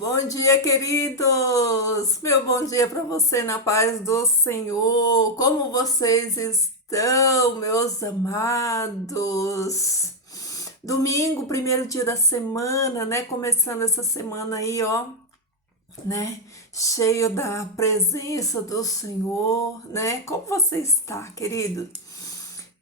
Bom dia, queridos! Meu bom dia para você na paz do Senhor. Como vocês estão, meus amados? Domingo, primeiro dia da semana, né? Começando essa semana aí, ó, né? Cheio da presença do Senhor, né? Como você está, querido?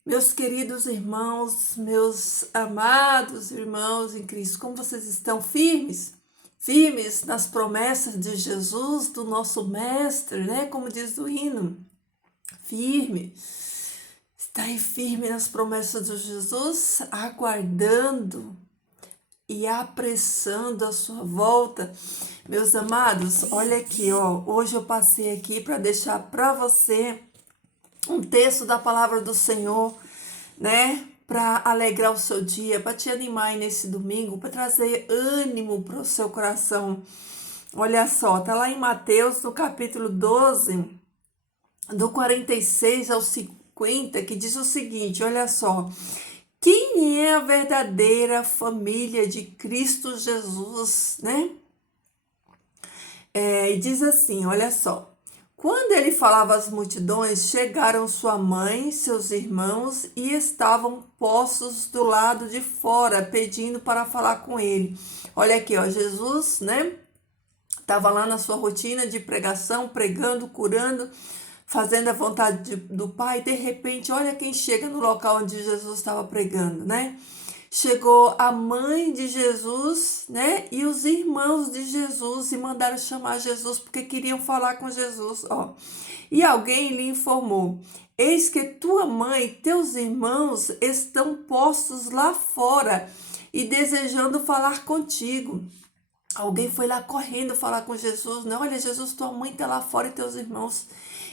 Meus queridos irmãos, meus amados irmãos em Cristo, como vocês estão firmes? Firmes nas promessas de Jesus, do nosso Mestre, né? Como diz o hino, firme. Está aí firme nas promessas de Jesus, aguardando e apressando a sua volta. Meus amados, olha aqui, ó. Hoje eu passei aqui para deixar para você um texto da palavra do Senhor, né? Para alegrar o seu dia, para te animar aí nesse domingo, para trazer ânimo para o seu coração. Olha só, tá lá em Mateus, no capítulo 12, do 46 ao 50, que diz o seguinte, olha só. Quem é a verdadeira família de Cristo Jesus, né? E diz assim, olha só. Quando ele falava às multidões, chegaram sua mãe, seus irmãos e estavam postos do lado de fora, pedindo para falar com ele. Olha aqui, ó, Jesus, né? Estava lá na sua rotina de pregação, pregando, curando, fazendo a vontade do Pai. De repente, olha quem chega no local onde Jesus estava pregando, né? Chegou a mãe de Jesus, né? E os irmãos de Jesus e mandaram chamar Jesus porque queriam falar com Jesus, ó. E alguém lhe informou: Eis que tua mãe e teus irmãos estão postos lá fora e desejando falar contigo. Alguém foi lá correndo falar com Jesus, né? Olha, Jesus, tua mãe está lá fora e teus irmãos,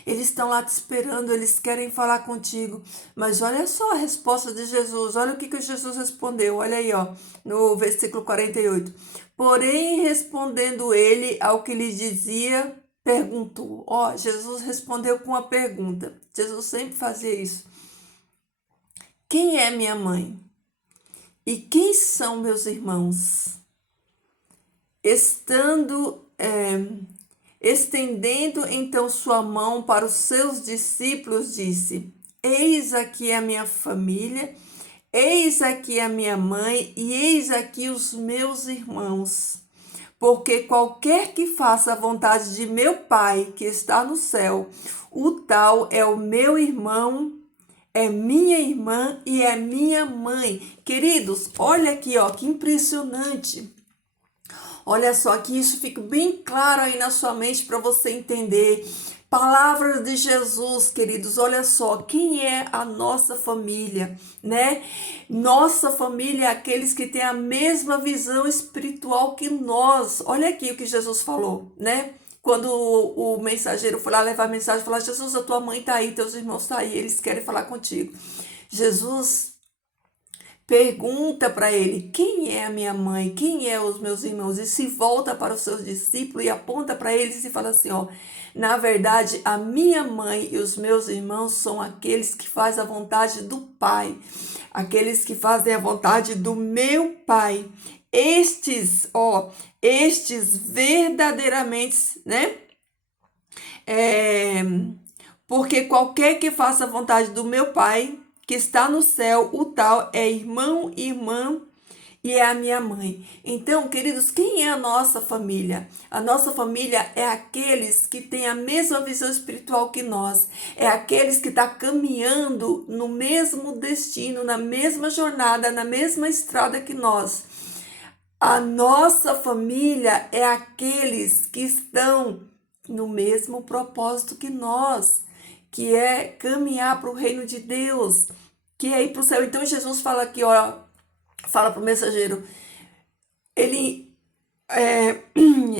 eles estão lá te esperando, eles querem falar contigo. Mas olha só a resposta de Jesus, olha o que Jesus respondeu, olha aí, ó, no versículo 48. Porém, respondendo ele ao que lhe dizia, perguntou. Ó, Jesus respondeu com uma pergunta. Jesus sempre fazia isso. Quem é minha mãe? E quem são meus irmãos? Estendendo então sua mão para os seus discípulos, disse: Eis aqui a minha família, eis aqui a minha mãe e eis aqui os meus irmãos. Porque qualquer que faça a vontade de meu Pai que está no céu, o tal é o meu irmão, é minha irmã e é minha mãe. Queridos, olha aqui, ó, que impressionante. Olha só, que isso fica bem claro aí na sua mente para você entender. Palavras de Jesus, queridos, olha só, quem é a nossa família, né? Nossa família é aqueles que têm a mesma visão espiritual que nós. Olha aqui o que Jesus falou, né? Quando o mensageiro foi lá levar a mensagem, falar: Jesus, a tua mãe está aí, teus irmãos estão aí, eles querem falar contigo. Jesus pergunta para ele: quem é a minha mãe? Quem é os meus irmãos? E se volta para os seus discípulos e aponta para eles e fala assim, ó: na verdade, a minha mãe e os meus irmãos são aqueles que fazem a vontade do Pai, aqueles que fazem a vontade do meu Pai. Estes verdadeiramente, né? Porque qualquer que faça a vontade do meu Pai, que está no céu, o tal é irmão, irmã e é a minha mãe. Então, queridos, quem é a nossa família? A nossa família é aqueles que têm a mesma visão espiritual que nós. É aqueles que estão caminhando no mesmo destino, na mesma jornada, na mesma estrada que nós. A nossa família é aqueles que estão no mesmo propósito que nós, que é caminhar para o reino de Deus, que é ir para o céu. Então Jesus fala aqui, ó, fala para o mensageiro, ele,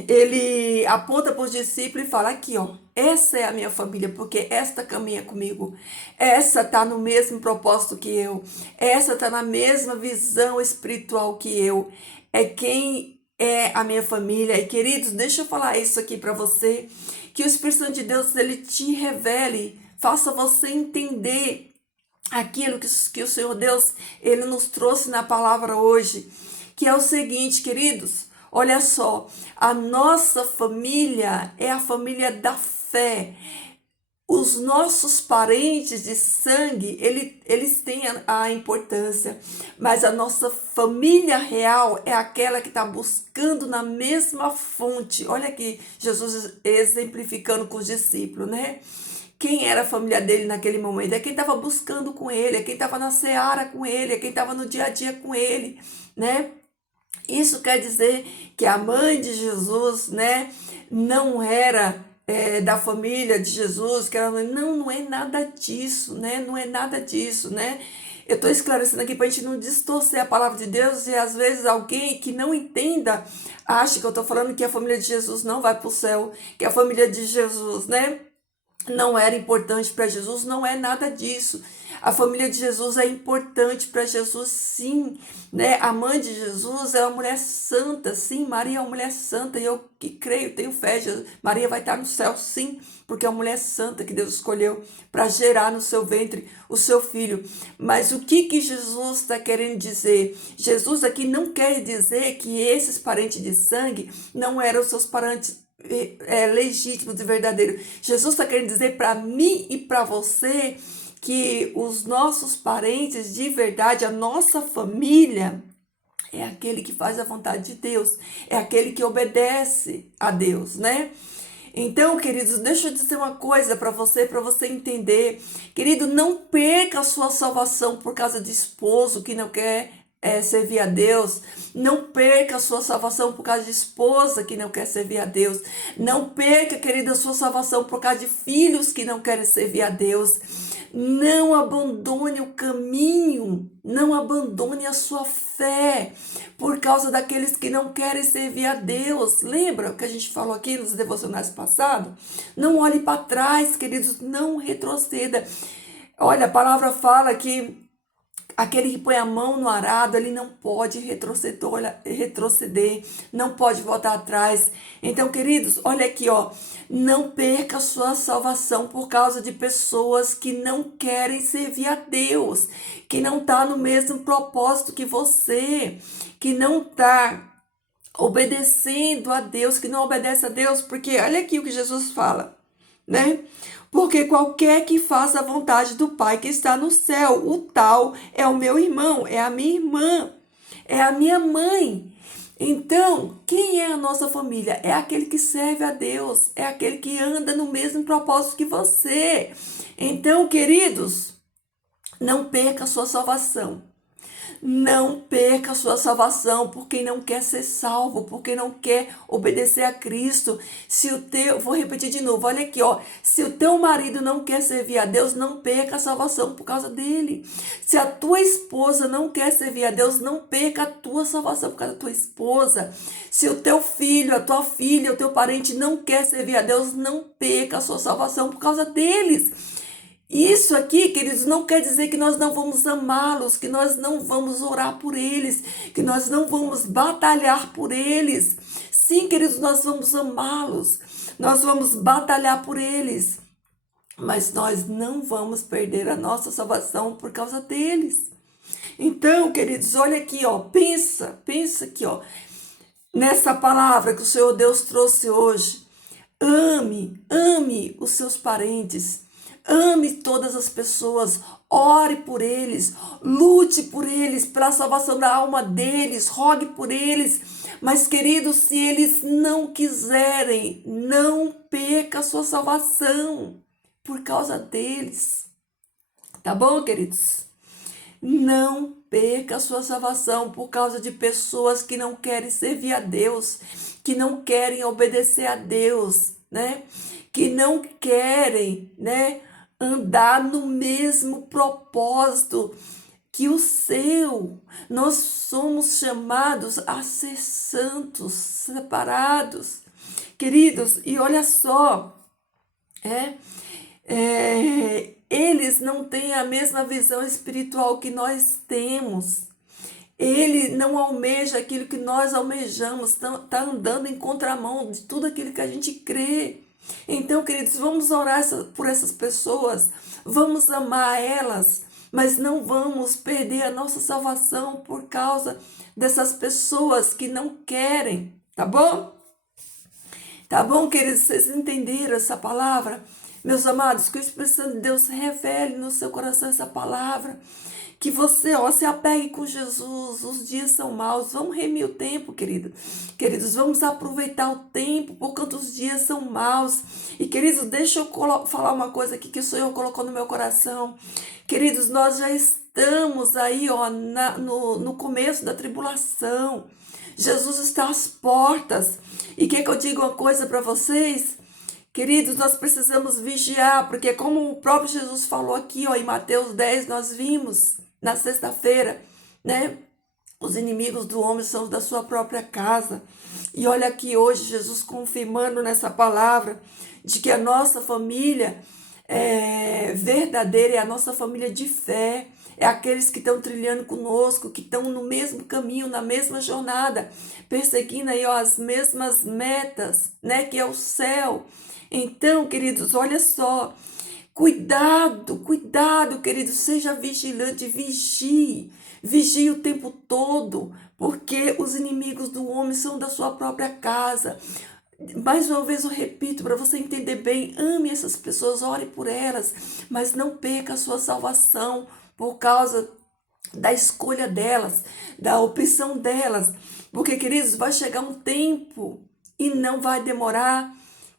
ele aponta para os discípulos e fala aqui, ó, essa é a minha família, porque esta caminha comigo, essa está no mesmo propósito que eu, essa está na mesma visão espiritual que eu, é quem é a minha família. E queridos, deixa eu falar isso aqui para você, que o Espírito Santo de Deus, ele te revele, faça você entender aquilo que o Senhor Deus, ele nos trouxe na palavra hoje, que é o seguinte, queridos, Olha só, a nossa família é a família da fé. Os nossos parentes de sangue, eles têm a importância, mas a nossa família real é aquela que está buscando na mesma fonte. Olha aqui, Jesus exemplificando com os discípulos, né? Quem era a família dele naquele momento? É quem estava buscando com ele, é quem estava na seara com ele, é quem estava no dia a dia com ele, né? Isso quer dizer que a mãe de Jesus, né, não era da família de Jesus, que ela não é nada disso, né? Não é nada disso, né? Eu estou esclarecendo aqui para a gente não distorcer a palavra de Deus e às vezes alguém que não entenda acha que eu estou falando que a família de Jesus não vai para o céu, que a família de Jesus, né, não era importante para Jesus, não é nada disso. A família de Jesus é importante para Jesus, sim, né? A mãe de Jesus é uma mulher santa, sim. Maria é uma mulher santa e eu que creio, tenho fé. Maria vai estar no céu, sim, porque é uma mulher santa que Deus escolheu para gerar no seu ventre o seu filho. Mas o que Jesus está querendo dizer? Jesus aqui não quer dizer que esses parentes de sangue não eram seus parentes legítimos e verdadeiros. Jesus está querendo dizer para mim e para você que os nossos parentes de verdade, a nossa família, é aquele que faz a vontade de Deus, é aquele que obedece a Deus, né? Então, queridos, deixa eu dizer uma coisa para você entender. Querido, não perca a sua salvação por causa de esposo que não quer servir a Deus. Não perca a sua salvação por causa de esposa que não quer servir a Deus. Não perca, querida, a sua salvação por causa de filhos que não querem servir a Deus. Não abandone o caminho, não abandone a sua fé por causa daqueles que não querem servir a Deus. Lembra o que a gente falou aqui nos devocionais passados? Não olhe para trás, queridos, não retroceda. Olha, a palavra fala que aquele que põe a mão no arado, ele não pode retroceder, não pode voltar atrás. Então, queridos, olha aqui, ó, não perca a sua salvação por causa de pessoas que não querem servir a Deus, que não tá no mesmo propósito que você, que não tá obedecendo a Deus, que não obedece a Deus, porque olha aqui o que Jesus fala, né? Porque qualquer que faça a vontade do Pai que está no céu, o tal é o meu irmão, é a minha irmã, é a minha mãe. Então, quem é a nossa família? É aquele que serve a Deus, é aquele que anda no mesmo propósito que você. Então, queridos, não perca a sua salvação. Não perca a sua salvação por quem não quer ser salvo, por quem não quer obedecer a Cristo. Se o teu, vou repetir de novo, olha aqui, ó. Se o teu marido não quer servir a Deus, não perca a salvação por causa dele. Se a tua esposa não quer servir a Deus, não perca a tua salvação por causa da tua esposa. Se o teu filho, a tua filha, o teu parente não quer servir a Deus, não perca a sua salvação por causa deles. Isso aqui, queridos, não quer dizer que nós não vamos amá-los, que nós não vamos orar por eles, que nós não vamos batalhar por eles. Sim, queridos, nós vamos amá-los, nós vamos batalhar por eles, mas nós não vamos perder a nossa salvação por causa deles. Então, queridos, olha aqui, ó, pensa aqui, ó, nessa palavra que o Senhor Deus trouxe hoje. Ame os seus parentes. Ame todas as pessoas, ore por eles, lute por eles, pela salvação da alma deles, rogue por eles. Mas, queridos, se eles não quiserem, não perca a sua salvação por causa deles. Tá bom, queridos? Não perca a sua salvação por causa de pessoas que não querem servir a Deus, que não querem obedecer a Deus, né? Que não querem, né, andar no mesmo propósito que o seu. Nós somos chamados a ser santos, separados. Queridos, e olha só, eles não têm a mesma visão espiritual que nós temos. Ele não almeja aquilo que nós almejamos, está andando em contramão de tudo aquilo que a gente crê. Então, queridos, vamos orar por essas pessoas, vamos amar elas, mas não vamos perder a nossa salvação por causa dessas pessoas que não querem Tá bom? Tá bom, queridos? Vocês entenderam essa palavra? Meus amados, que o Espírito Santo de Deus revele no seu coração essa palavra. Que você, se apegue com Jesus. Os dias são maus. Vamos remir o tempo, querido. Queridos, vamos aproveitar o tempo, porque os dias são maus. E, queridos, deixa eu falar uma coisa aqui que o Senhor colocou no meu coração. Queridos, nós já estamos aí, no começo da tribulação. Jesus está às portas. E quer que eu diga uma coisa para vocês? Queridos, nós precisamos vigiar, porque como o próprio Jesus falou aqui, em Mateus 10, nós vimos na sexta-feira, né? Os inimigos do homem são os da sua própria casa. E olha aqui hoje Jesus confirmando nessa palavra de que a nossa família verdadeira é a nossa família de fé. É aqueles que estão trilhando conosco, que estão no mesmo caminho, na mesma jornada, perseguindo aí as mesmas metas, né? Que é o céu. Então, queridos, olha só. Cuidado, cuidado, querido, seja vigilante, vigie o tempo todo, porque os inimigos do homem são da sua própria casa. Mais uma vez eu repito, para você entender bem, ame essas pessoas, ore por elas, mas não perca a sua salvação por causa da escolha delas, da opção delas, porque, queridos, vai chegar um tempo e não vai demorar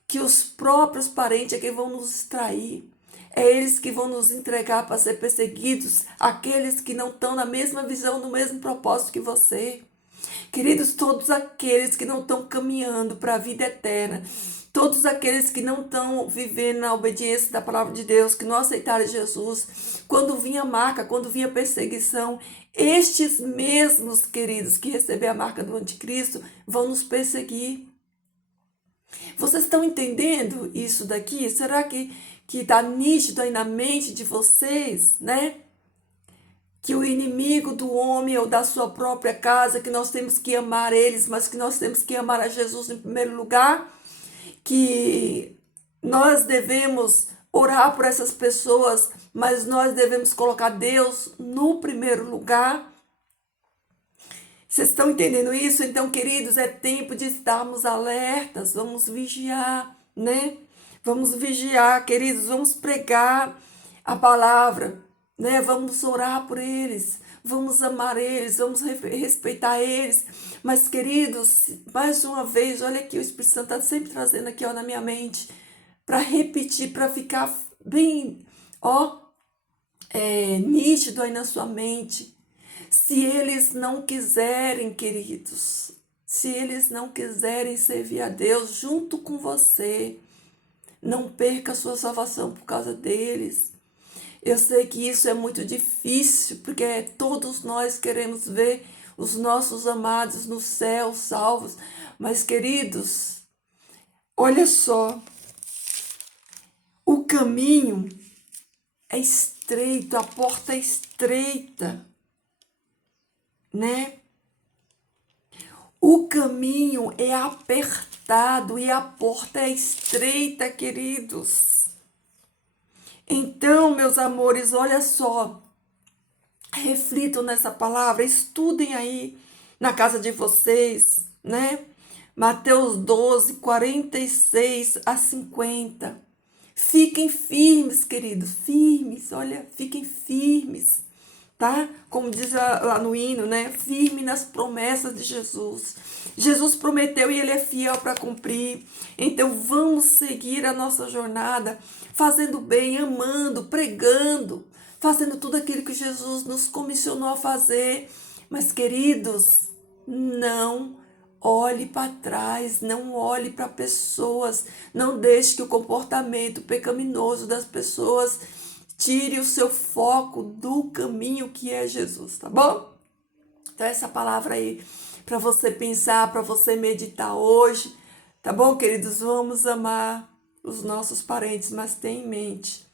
que os próprios parentes é que vão nos trair. É eles que vão nos entregar para ser perseguidos, aqueles que não estão na mesma visão, no mesmo propósito que você. Queridos, todos aqueles que não estão caminhando para a vida eterna, todos aqueles que não estão vivendo na obediência da palavra de Deus, que não aceitaram Jesus, quando vinha a marca, quando vinha a perseguição, estes mesmos, queridos, que receberam a marca do anticristo, vão nos perseguir. Vocês estão entendendo isso daqui? Será que está nítido aí na mente de vocês, né? Que o inimigo do homem ou da sua própria casa, que nós temos que amar eles, mas que nós temos que amar a Jesus em primeiro lugar, que nós devemos orar por essas pessoas, mas nós devemos colocar Deus no primeiro lugar. Vocês estão entendendo isso? Então, queridos, é tempo de estarmos alertas, vamos vigiar, né? Vamos vigiar, queridos, vamos pregar a palavra, né? Vamos orar por eles, vamos amar eles, vamos respeitar eles. Mas, queridos, mais uma vez, olha aqui, o Espírito Santo está sempre trazendo aqui, na minha mente, para repetir, para ficar bem, nítido aí na sua mente. Se eles não quiserem, queridos, se eles não quiserem servir a Deus junto com você, não perca a sua salvação por causa deles. Eu sei que isso é muito difícil, porque todos nós queremos ver os nossos amados no céu, salvos. Mas, queridos, olha só, o caminho é estreito, a porta é estreita, né? O caminho é apertado e a porta é estreita, queridos. Então, meus amores, olha só, reflitam nessa palavra, estudem aí na casa de vocês, né? Mateus 12, 46 a 50. Fiquem firmes, queridos, firmes, olha, fiquem firmes, tá? Como diz lá no hino, né? Firme nas promessas de Jesus. Jesus prometeu e ele é fiel para cumprir. Então vamos seguir a nossa jornada, fazendo bem, amando, pregando, fazendo tudo aquilo que Jesus nos comissionou a fazer. Mas, queridos, não olhe para trás, não olhe para pessoas, não deixe que o comportamento pecaminoso das pessoas tire o seu foco do caminho que é Jesus, tá bom? Então essa palavra aí para você pensar, para você meditar hoje, tá bom, queridos? Vamos amar os nossos parentes, mas tenha em mente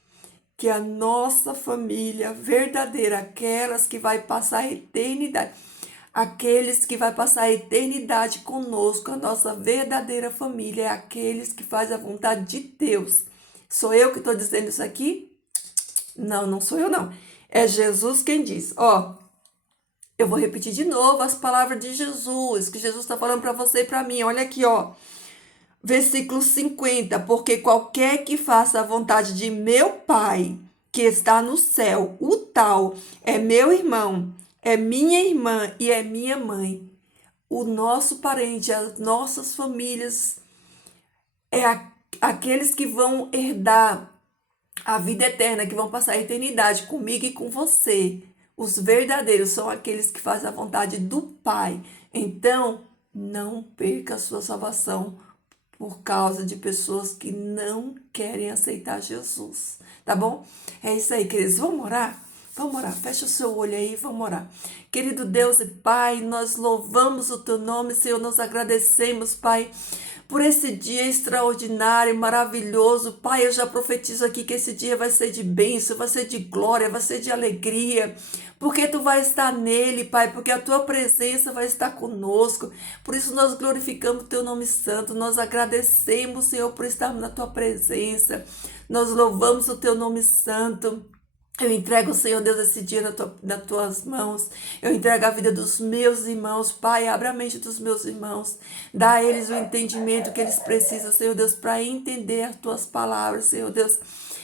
que a nossa família verdadeira, aquelas que vai passar a eternidade, aqueles que vai passar a eternidade conosco, a nossa verdadeira família é aqueles que fazem a vontade de Deus. Sou eu que estou dizendo isso aqui? Não, não sou eu não. É Jesus quem diz. Eu vou repetir de novo as palavras de Jesus, que Jesus está falando para você e para mim. Olha aqui, ó. Versículo 50. Porque qualquer que faça a vontade de meu Pai, que está no céu, o tal é meu irmão, é minha irmã e é minha mãe. O nosso parente, as nossas famílias, aqueles que vão herdar a vida eterna, que vão passar a eternidade comigo e com você. Os verdadeiros são aqueles que fazem a vontade do Pai. Então, não perca a sua salvação por causa de pessoas que não querem aceitar Jesus. Tá bom? É isso aí, queridos. Vamos orar? Vamos orar. Fecha o seu olho aí e vamos orar. Querido Deus e Pai, nós louvamos o teu nome, Senhor. Nós agradecemos, Pai, por esse dia extraordinário, maravilhoso. Pai, eu já profetizo aqui que esse dia vai ser de bênção, vai ser de glória, vai ser de alegria, porque tu vai estar nele, Pai, porque a tua presença vai estar conosco. Por isso nós glorificamos o teu nome santo, nós agradecemos, Senhor, por estarmos na tua presença. Nós louvamos o teu nome santo. Eu entrego, Senhor Deus, esse dia nas tuas mãos. Eu entrego a vida dos meus irmãos. Pai, abre a mente dos meus irmãos. Dá a eles o entendimento que eles precisam, Senhor Deus, para entender as tuas palavras, Senhor Deus.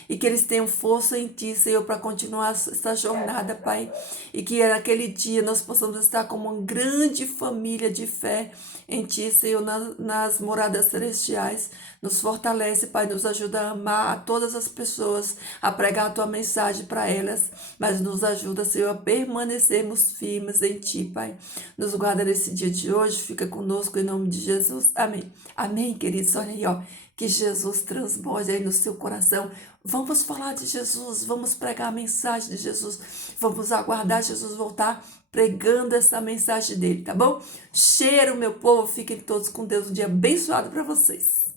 E que eles tenham força em Ti, Senhor, para continuar essa jornada, Pai. E que naquele dia nós possamos estar como uma grande família de fé em Ti, Senhor, nas moradas celestiais. Nos fortalece, Pai, nos ajuda a amar a todas as pessoas, a pregar a Tua mensagem para elas, mas nos ajuda, Senhor, a permanecermos firmes em Ti, Pai. Nos guarda nesse dia de hoje, fica conosco em nome de Jesus. Amém. Amém, queridos. Olha aí, ó, que Jesus transborde aí no seu coração. Vamos falar de Jesus, vamos pregar a mensagem de Jesus, vamos aguardar Jesus voltar pregando essa mensagem dele, tá bom? Cheiro, meu povo, fiquem todos com Deus, um dia abençoado para vocês.